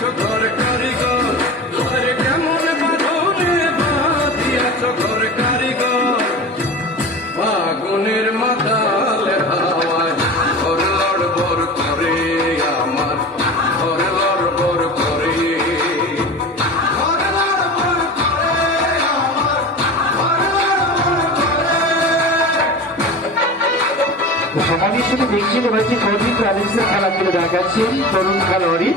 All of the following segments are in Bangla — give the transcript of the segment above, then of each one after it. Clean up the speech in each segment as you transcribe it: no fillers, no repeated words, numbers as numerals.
ঘর কারিগর আরে কেমন বাঁধনে বাঁধিয়াছ ঘর কারিগর ফাগুনের মাতাল হাওয়ায় ঘর লড়বড় করে আমার ঘর লড়বড় করে ঘর লড়বড় করে আমার ঘর লড়বড় করে। সমাজের সাথে দেখছেন এবার যে কঠিন চ্যালেঞ্জের খেলাগুলো দেখাচ্ছেন তরুণ খেলোয়াড়ি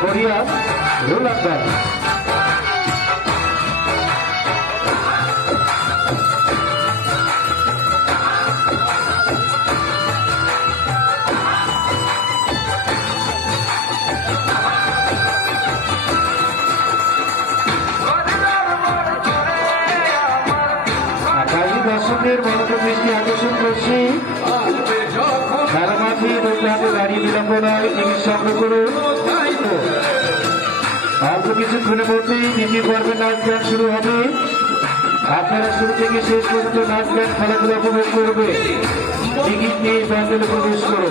কোরিয়া রোলার ব্যাট। দর্শকদের মনোযোগ দৃষ্টি আকর্ষণ করছি খেলা মাঠে হাতে দাঁড়িয়ে বিলম্ব নয় টিকিট সংগ্রহ করুন। অল্প কিছুক্ষণের মধ্যেই দ্বিতীয় পর্বের নাচ গান শুরু হবে। আপনারা শুরু থেকে শেষ পর্যন্ত নাচ গান খেলাধুলা উপভোগ করবে। টিকিট নিয়ে প্যান্ডেলে প্রবেশ করো।